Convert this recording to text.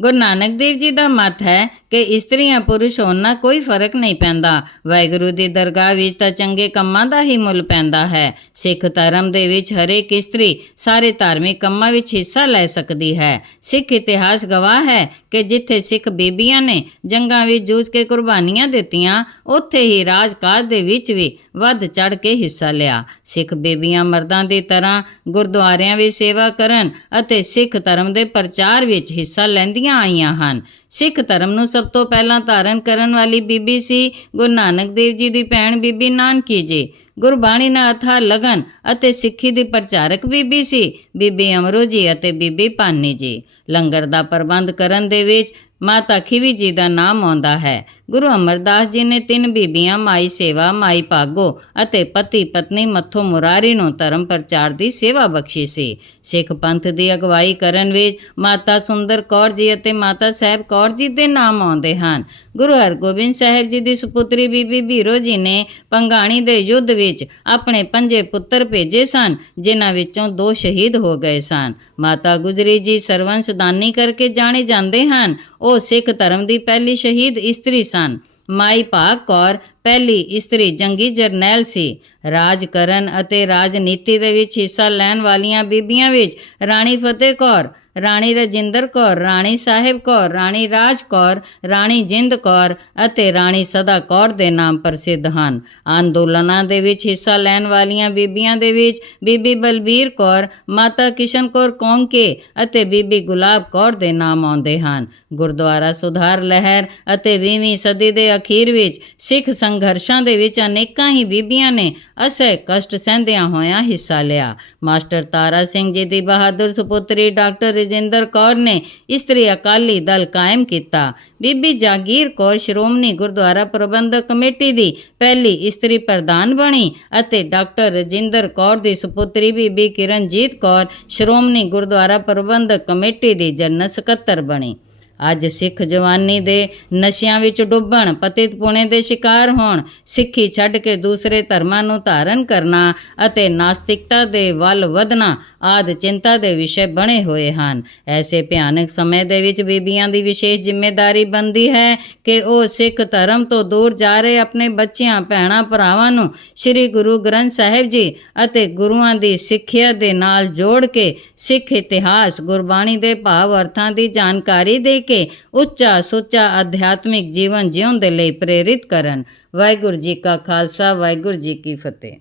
ਗੁਰੂ ਨਾਨਕ ਦੇਵ ਜੀ ਦਾ ਮਤ ਹੈ ਕਿ ਇਸਤਰੀਆਂ ਪੁਰਸ਼ ਹੋਣ ਨਾਲ ਕੋਈ ਫ਼ਰਕ ਨਹੀਂ ਪੈਂਦਾ। ਵਾਹਿਗੁਰੂ ਦੀ ਦਰਗਾਹ ਵਿੱਚ ਤਾਂ ਚੰਗੇ ਕੰਮਾਂ ਦਾ ਹੀ ਮੁੱਲ ਪੈਂਦਾ ਹੈ। ਸਿੱਖ ਧਰਮ ਦੇ ਵਿੱਚ ਹਰੇਕ ਇਸਤਰੀ ਸਾਰੇ ਧਾਰਮਿਕ ਕੰਮਾਂ ਵਿੱਚ ਹਿੱਸਾ ਲੈ ਸਕਦੀ ਹੈ। ਸਿੱਖ ਇਤਿਹਾਸ ਗਵਾਹ ਹੈ ਕਿ ਜਿੱਥੇ ਸਿੱਖ ਬੀਬੀਆਂ ਨੇ ਜੰਗਾਂ ਵਿੱਚ ਜੂਝ ਕੇ ਕੁਰਬਾਨੀਆਂ ਦਿੱਤੀਆਂ, ਉੱਥੇ ਹੀ ਰਾਜਕਾਜ ਦੇ ਵਿੱਚ ਵੀ ਵੱਧ ਚੜ ਕੇ ਹਿੱਸਾ ਲਿਆ। ਸਿੱਖ ਬੀਬੀਆਂ ਮਰਦਾਂ ਦੀ ਤਰ੍ਹਾਂ ਗੁਰਦੁਆਰਿਆਂ ਵਿੱਚ ਸੇਵਾ ਕਰਨ ਅਤੇ ਸਿੱਖ ਧਰਮ ਦੇ ਪ੍ਰਚਾਰ ਵਿੱਚ ਹਿੱਸਾ ਲੈਂਦੀਆਂ ਆਈਆਂ ਹਨ। ਸਿੱਖ ਧਰਮ ਨੂੰ ਸਭ ਤੋਂ ਪਹਿਲਾਂ ਧਾਰਨ ਕਰਨ ਵਾਲੀ ਬੀਬੀ ਸੀ। ਗੁਰੂ ਨਾਨਕ ਦੇਵ ਜੀ ਦੀ ਭੈਣ ਬੀਬੀ ਨਾਨਕੀ ਜੀ। ਗੁਰਬਾਣੀ ਨਾਲ ਅਥਾ ਲਗਨ ਅਤੇ ਸਿੱਖੀ ਦੀ ਪ੍ਰਚਾਰਕ ਬੀਬੀ ਸੀ। ਬੀਬੀ ਅਮਰੋ ਜੀ ਅਤੇ ਬੀਬੀ ਪਾਨੀ ਜੀ। ਲੰਗਰ ਦਾ ਪ੍ਰਬੰਧ ਕਰਨ ਦੇ ਵਿੱਚ ਮਾਤਾ ਖਿਵੀ ਜੀ ਦਾ ਨਾਮ ਆਉਂਦਾ ਹੈ। ਗੁਰੂ ਅਮਰਦਾਸ ਜੀ ਨੇ ਤਿੰਨ ਬੀਬੀਆਂ, ਮਾਈ ਸੇਵਾ, ਮਾਈ ਭਾਗੋ ਅਤੇ ਪਤੀ ਪਤਨੀ ਮੱਥੋ ਮੁਰਾਰੀ ਨੂੰ ਧਰਮ ਪ੍ਰਚਾਰ ਦੀ ਸੇਵਾ ਬਖਸ਼ੀ ਸੀ। ਸਿੱਖ ਪੰਥ ਦੀ ਅਗਵਾਈ ਕਰਨ ਵਿੱਚ ਮਾਤਾ ਸੁੰਦਰ ਕੌਰ ਜੀ ਅਤੇ ਮਾਤਾ ਸਾਹਿਬ ਕੌਰ ਜੀ ਦੇ ਨਾਮ ਆਉਂਦੇ ਹਨ। ਗੁਰੂ ਹਰਗੋਬਿੰਦ ਸਾਹਿਬ ਜੀ ਦੀ ਸੁਪੁੱਤਰੀ ਬੀਬੀ ਭੀਰੋ ਜੀ ਨੇ ਪੰਗਾਣੀ ਦੇ ਯੁੱਧ ਵਿੱਚ ਆਪਣੇ ਪੰਜੇ ਪੁੱਤਰ ਭੇਜੇ ਸਨ, ਜਿਨ੍ਹਾਂ ਵਿੱਚੋਂ ਦੋ ਸ਼ਹੀਦ ਹੋ ਗਏ ਸਨ। ਮਾਤਾ ਗੁਜਰੀ ਜੀ ਸਰਵੰਸ਼ਦਾਨੀ ਕਰਕੇ ਜਾਣੇ ਜਾਂਦੇ ਹਨ। ਉਹ ਸਿੱਖ ਧਰਮ ਦੀ ਪਹਿਲੀ ਸ਼ਹੀਦ ਇਸਤਰੀ ਸਨ। ਮਾਈ ਭਾਗ ਕੌਰ ਪਹਿਲੀ ਇਸਤਰੀ ਜੰਗੀ ਜਰਨੈਲ ਸੀ। ਰਾਜ ਕਰਨ ਅਤੇ ਰਾਜਨੀਤੀ ਦੇ ਵਿੱਚ ਹਿੱਸਾ ਲੈਣ ਵਾਲੀਆਂ ਬੀਬੀਆਂ ਵਿੱਚ ਰਾਣੀ ਫਤਿਹ ਕੌਰ ਰਾਣੀ ਰਜਿੰਦਰ ਕੌਰ, ਰਾਣੀ ਸਾਹਿਬ ਕੌਰ, ਰਾਣੀ ਰਾਜ ਕੌਰ, ਰਾਣੀ ਜਿੰਦ ਕੌਰ ਅਤੇ ਰਾਣੀ ਸਦਾ ਕੌਰ ਦੇ ਨਾਮ ਪ੍ਰਸਿੱਧ ਹਨ। ਅੰਦੋਲਨਾਂ ਦੇ ਵਿੱਚ ਹਿੱਸਾ ਲੈਣ ਵਾਲੀਆਂ ਬੀਬੀਆਂ ਦੇ ਵਿੱਚ ਬੀਬੀ ਬਲਬੀਰ ਕੌਰ, ਮਾਤਾ ਕਿਸ਼ਨ ਕੌਰ ਕੌਂਕੇ ਅਤੇ ਬੀਬੀ ਗੁਲਾਬ ਕੌਰ ਦੇ ਨਾਮ ਆਉਂਦੇ ਹਨ। ਗੁਰਦੁਆਰਾ ਸੁਧਾਰ ਲਹਿਰ ਅਤੇ 20ਵੀਂ ਸਦੀ ਦੇ ਅਖੀਰ ਵਿੱਚ ਸਿੱਖ ਸੰਘਰਸ਼ਾਂ ਦੇ ਵਿੱਚ ਅਨੇਕਾਂ ਹੀ ਬੀਬੀਆਂ ਨੇ ਅਸਹਿ ਕਸ਼ਟ ਸਹਿੰਦਿਆਂ ਹੋਇਆਂ ਹਿੱਸਾ ਲਿਆ। ਮਾਸਟਰ ਤਾਰਾ ਸਿੰਘ ਜੀ ਦੀ ਬਹਾਦਰ ਸੁਪੁੱਤਰੀ ਡਾਕਟਰ ਰਜਿੰਦਰ ਕੌਰ ਨੇ ਇਸਤਰੀ ਅਕਾਲੀ ਦਲ ਕਾਇਮ ਕੀਤਾ। ਬੀਬੀ ਜਾਗੀਰ ਕੌਰ ਸ਼੍ਰੋਮਣੀ ਗੁਰਦੁਆਰਾ ਪ੍ਰਬੰਧਕ ਕਮੇਟੀ ਦੀ ਪਹਿਲੀ ਇਸਤਰੀ ਪ੍ਰਧਾਨ ਬਣੀ ਅਤੇ ਡਾਕਟਰ ਰਜਿੰਦਰ ਕੌਰ ਦੀ ਸੁਪੁੱਤਰੀ ਬੀਬੀ ਕਿਰਨਜੀਤ ਕੌਰ ਸ਼੍ਰੋਮਣੀ ਗੁਰਦੁਆਰਾ ਪ੍ਰਬੰਧਕ ਕਮੇਟੀ ਦੀ ਜਨਰਲ ਸਕੱਤਰ ਬਣੀ। ਅੱਜ ਸਿੱਖ ਜਵਾਨੀ ਦੇ ਨਸ਼ਿਆਂ ਵਿੱਚ ਡੁੱਬਣ, ਪਤਿਤ ਪੁਣੇ ਦੇ ਸ਼ਿਕਾਰ ਹੋਣ, ਸਿੱਖੀ ਛੱਡ ਕੇ ਦੂਸਰੇ ਧਰਮਾਂ ਨੂੰ ਧਾਰਨ ਕਰਨਾ ਅਤੇ ਨਾਸਤਿਕਤਾ ਦੇ ਵੱਲ ਵਧਣਾ ਆਦ ਚਿੰਤਾ ਦੇ ਵਿਸ਼ੇ ਬਣੇ ਹੋਏ ਹਨ। ਐਸੇ ਭਿਆਨਕ ਸਮੇਂ ਦੇ ਵਿੱਚ ਬੀਬੀਆਂ ਦੀ ਵਿਸ਼ੇਸ਼ ਜ਼ਿੰਮੇਵਾਰੀ ਬਣਦੀ ਹੈ ਕਿ ਉਹ ਸਿੱਖ ਧਰਮ ਤੋਂ ਦੂਰ ਜਾ ਰਹੇ ਆਪਣੇ ਬੱਚਿਆਂ, ਭੈਣਾਂ, ਭਰਾਵਾਂ ਨੂੰ ਸ੍ਰੀ ਗੁਰੂ ਗ੍ਰੰਥ ਸਾਹਿਬ ਜੀ ਅਤੇ ਗੁਰੂਆਂ ਦੀ ਸਿੱਖਿਆ ਦੇ ਨਾਲ ਜੋੜ ਕੇ ਸਿੱਖ ਇਤਿਹਾਸ, ਗੁਰਬਾਣੀ ਦੇ ਭਾਵ ਅਰਥਾਂ ਦੀ ਜਾਣਕਾਰੀ ਦੇ ਕੇ ਉੱਚਾ ਸੁੱਚਾ ਅਧਿਆਤਮਿਕ ਜੀਵਨ ਜਿਉਣ ਦੇ ਲਈ ਪ੍ਰੇਰਿਤ ਕਰਨ। ਵਾਹਿਗੁਰੂ ਜੀ ਕਾ ਖਾਲਸਾ, ਵਾਹਿਗੁਰੂ ਜੀ ਕੀ ਫਤਿਹ।